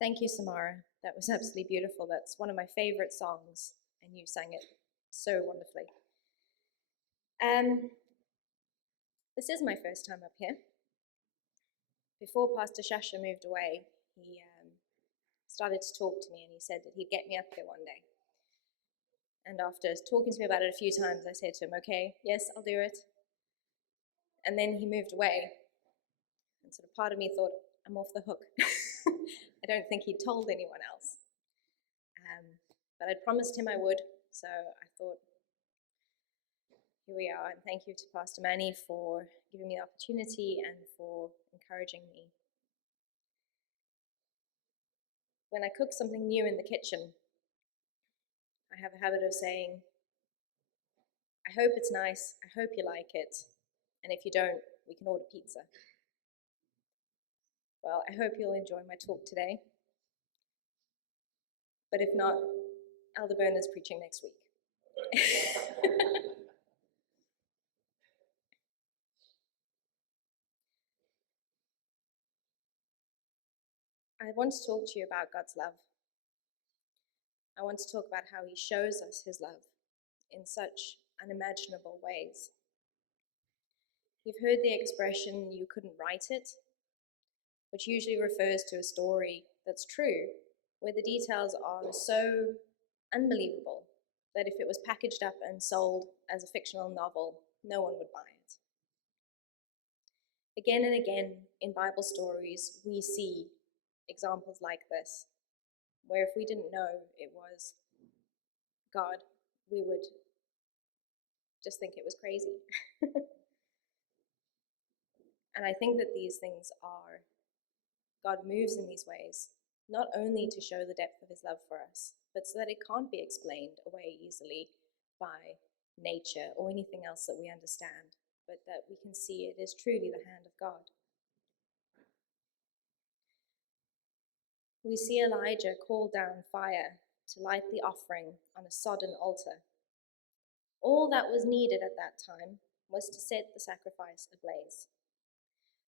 Thank you, Samara. That was absolutely beautiful. That's one of my favorite songs, and you sang it so wonderfully. This is my first time up here. Before Pastor Shasha moved away, he started to talk to me, and he said that he'd get me up here one day. And after talking to me about it a few times, I said to him, okay, yes, I'll do it. And then he moved away, and sort of part of me thought, I'm off the hook. I don't think he told anyone else. But I'd promised him I would, so I thought, here we are, and thank you to Pastor Manny for giving me the opportunity and for encouraging me. When I cook something new in the kitchen, I have a habit of saying, I hope it's nice, I hope you like it, and if you don't, we can order pizza. Well, I hope you'll enjoy my talk today. But if not, Elder Bernard's preaching next week. I want to talk to you about God's love. I want to talk about how he shows us his love in such unimaginable ways. You've heard the expression, you couldn't write it, which usually refers to a story that's true, where the details are so unbelievable that if it was packaged up and sold as a fictional novel, no one would buy it. Again and again in Bible stories, we see examples like this, where if we didn't know it was God, we would just think it was crazy. And I think that these things are, God moves in these ways, not only to show the depth of his love for us, but so that it can't be explained away easily by nature or anything else that we understand, but that we can see it is truly the hand of God. We see Elijah call down fire to light the offering on a sodden altar. All that was needed at that time was to set the sacrifice ablaze.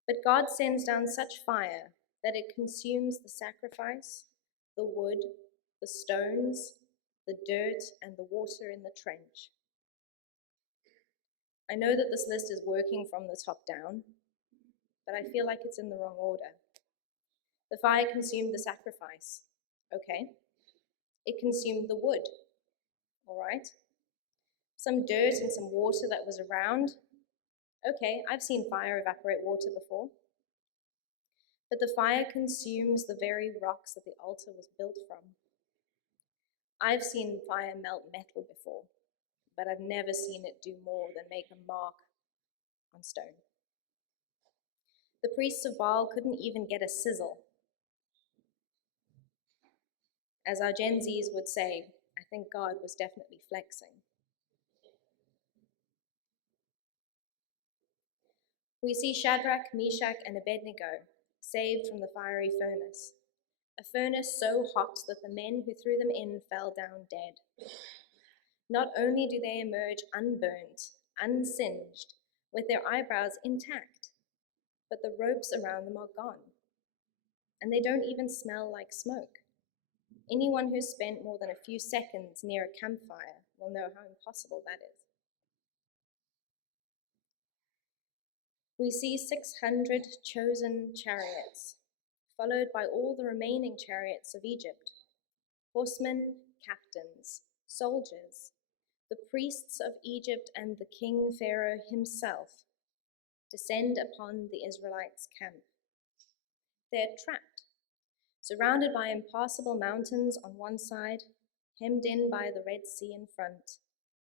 But God sends down such fire that it consumes the sacrifice, the wood, the stones, the dirt, and the water in the trench. I know that this list is working from the top down, but I feel like it's in the wrong order. The fire consumed the sacrifice. Okay. It consumed the wood. All right. Some dirt and some water that was around. Okay, I've seen fire evaporate water before. But the fire consumes the very rocks that the altar was built from. I've seen fire melt metal before, but I've never seen it do more than make a mark on stone. The priests of Baal couldn't even get a sizzle. As our Gen Zs would say, I think God was definitely flexing. We see Shadrach, Meshach, and Abednego saved from the fiery furnace, a furnace so hot that the men who threw them in fell down dead. Not only do they emerge unburnt, unsinged, with their eyebrows intact, but the ropes around them are gone, and they don't even smell like smoke. Anyone who's spent more than a few seconds near a campfire will know how impossible that is. We see 600 chosen chariots, followed by all the remaining chariots of Egypt, horsemen, captains, soldiers, the priests of Egypt, and the king Pharaoh himself descend upon the Israelites' camp. They're trapped, surrounded by impassable mountains on one side, hemmed in by the Red Sea in front,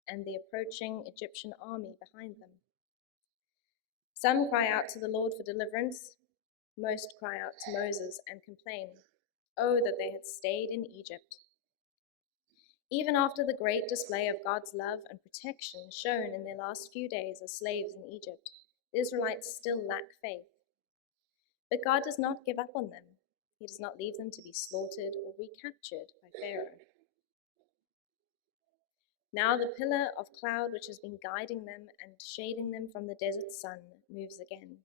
and the approaching Egyptian army behind them. Some cry out to the Lord for deliverance. Most cry out to Moses and complain, oh, that they had stayed in Egypt. Even after the great display of God's love and protection shown in their last few days as slaves in Egypt, the Israelites still lack faith. But God does not give up on them. He does not leave them to be slaughtered or recaptured by Pharaoh. Now the pillar of cloud which has been guiding them and shading them from the desert sun moves again.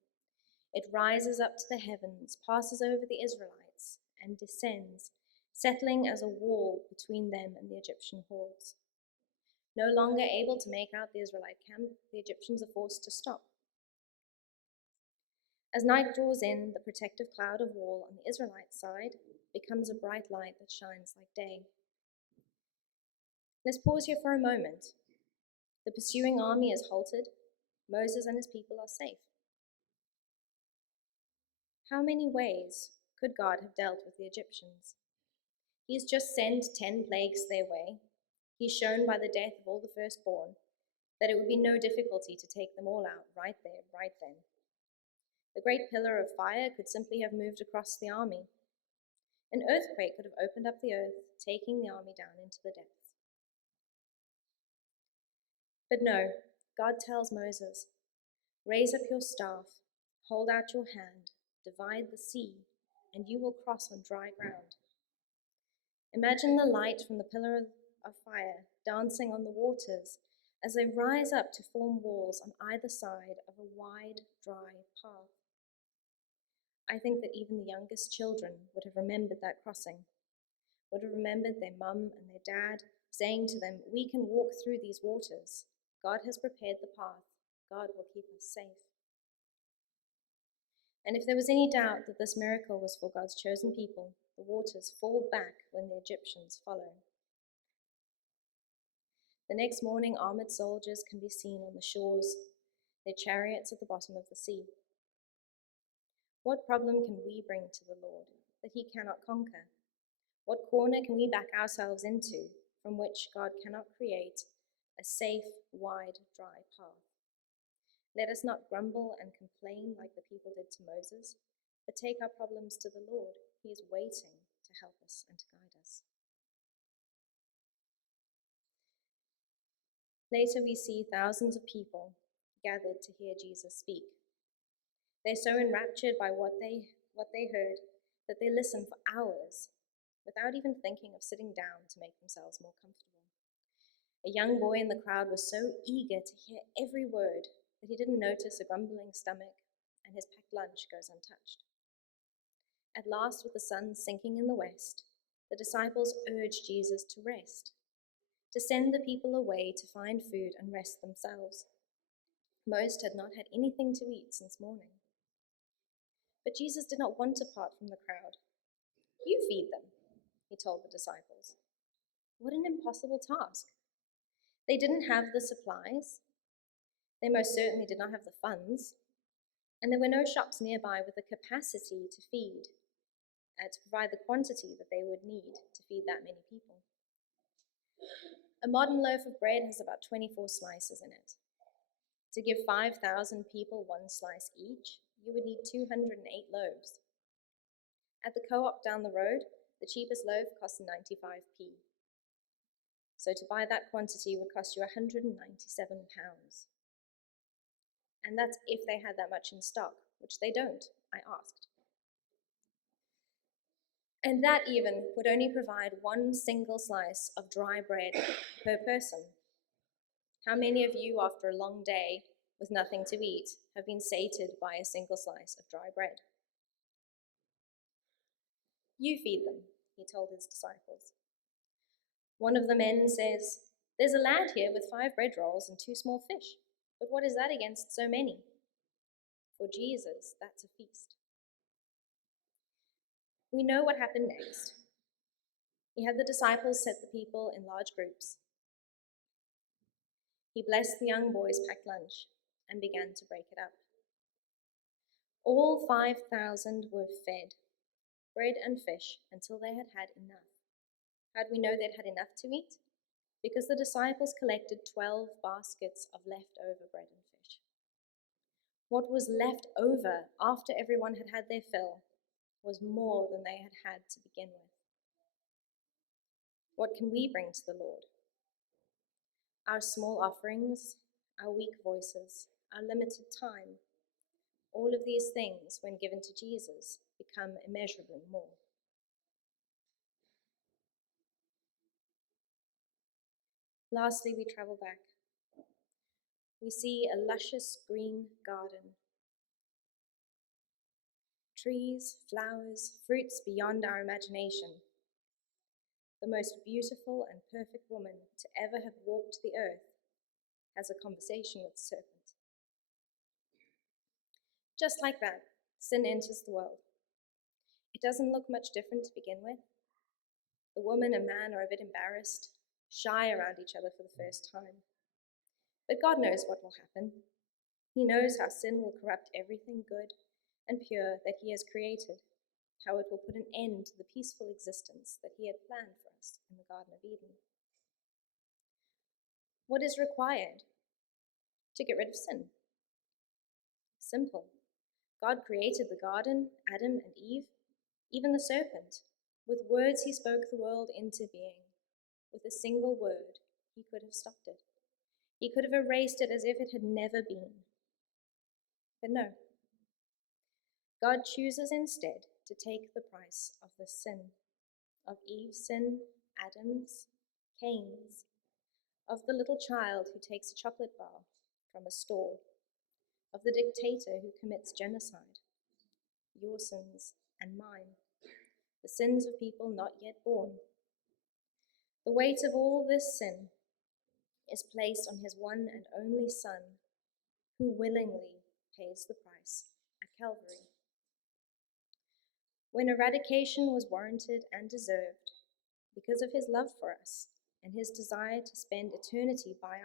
It rises up to the heavens, passes over the Israelites, and descends, settling as a wall between them and the Egyptian hordes. No longer able to make out the Israelite camp, the Egyptians are forced to stop. As night draws in, the protective cloud of wall on the Israelite side becomes a bright light that shines like day. Let's pause here for a moment. The pursuing army is halted. Moses and his people are safe. How many ways could God have dealt with the Egyptians? He's just sent 10 plagues their way. He's shown by the death of all the firstborn that it would be no difficulty to take them all out right there, right then. The great pillar of fire could simply have moved across the army. An earthquake could have opened up the earth, taking the army down into the depths. But no, God tells Moses, "Raise up your staff, hold out your hand, divide the sea, and you will cross on dry ground." Imagine the light from the pillar of fire dancing on the waters as they rise up to form walls on either side of a wide, dry path. I think that even the youngest children would have remembered that crossing, would have remembered their mum and their dad saying to them, "We can walk through these waters. God has prepared the path. God will keep us safe." And if there was any doubt that this miracle was for God's chosen people, the waters fall back when the Egyptians follow. The next morning, armored soldiers can be seen on the shores, their chariots at the bottom of the sea. What problem can we bring to the Lord that he cannot conquer? What corner can we back ourselves into from which God cannot create a safe, wide, dry path? Let us not grumble and complain like the people did to Moses, but take our problems to the Lord. He is waiting to help us and to guide us. Later, we see thousands of people gathered to hear Jesus speak. They're so enraptured by what they heard that they listen for hours without even thinking of sitting down to make themselves more comfortable. A young boy in the crowd was so eager to hear every word that he didn't notice a grumbling stomach, and his packed lunch goes untouched. At last, with the sun sinking in the west, the disciples urged Jesus to rest, to send the people away to find food and rest themselves. Most had not had anything to eat since morning. But Jesus did not want to part from the crowd. "You feed them," he told the disciples. What an impossible task. They didn't have the supplies. They most certainly did not have the funds. And there were no shops nearby with the capacity to feed, to provide the quantity that they would need to feed that many people. A modern loaf of bread has about 24 slices in it. To give 5,000 people one slice each, you would need 208 loaves. At the co-op down the road, the cheapest loaf costs 95p. So to buy that quantity would cost you £197. And that's if they had that much in stock, which they don't, I asked. And that even would only provide one single slice of dry bread per person. How many of you, after a long day with nothing to eat, have been sated by a single slice of dry bread? "You feed them," he told his disciples. One of the men says, "There's a lad here with 5 bread rolls and 2 small fish. But what is that against so many?" For Jesus, that's a feast. We know what happened next. He had the disciples set the people in large groups. He blessed the young boy's packed lunch and began to break it up. All 5,000 were fed, bread and fish, until they had had enough. How do we know they'd had enough to eat? Because the disciples collected 12 baskets of leftover bread and fish. What was left over after everyone had had their fill was more than they had had to begin with. What can we bring to the Lord? Our small offerings, our weak voices, our limited time, all of these things, when given to Jesus, become immeasurably more. Lastly, we travel back. We see a luscious green garden. trees, flowers, fruits beyond our imagination. The most beautiful and perfect woman to ever have walked the earth has a conversation with the serpent. Just like that, sin enters the world. It doesn't look much different to begin with. The woman and man are a bit embarrassed, shy around each other for the first time. But God knows what will happen. He knows how sin will corrupt everything good and pure that He has created, how it will put an end to the peaceful existence that He had planned for us in the Garden of Eden. What is required to get rid of sin? Simple. God created the garden, Adam and Eve, even the serpent. With words He spoke the world into being. With a single word, He could have stopped it. He could have erased it as if it had never been. But no. God chooses instead to take the price of the sin, of Eve's sin, Adam's, Cain's, of the little child who takes a chocolate bar from a store, of the dictator who commits genocide, your sins and mine, the sins of people not yet born. The weight of all this sin is placed on His one and only Son, who willingly pays the price at Calvary. When eradication was warranted and deserved, because of His love for us and His desire to spend eternity by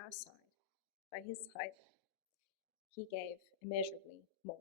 His side, He gave immeasurably more.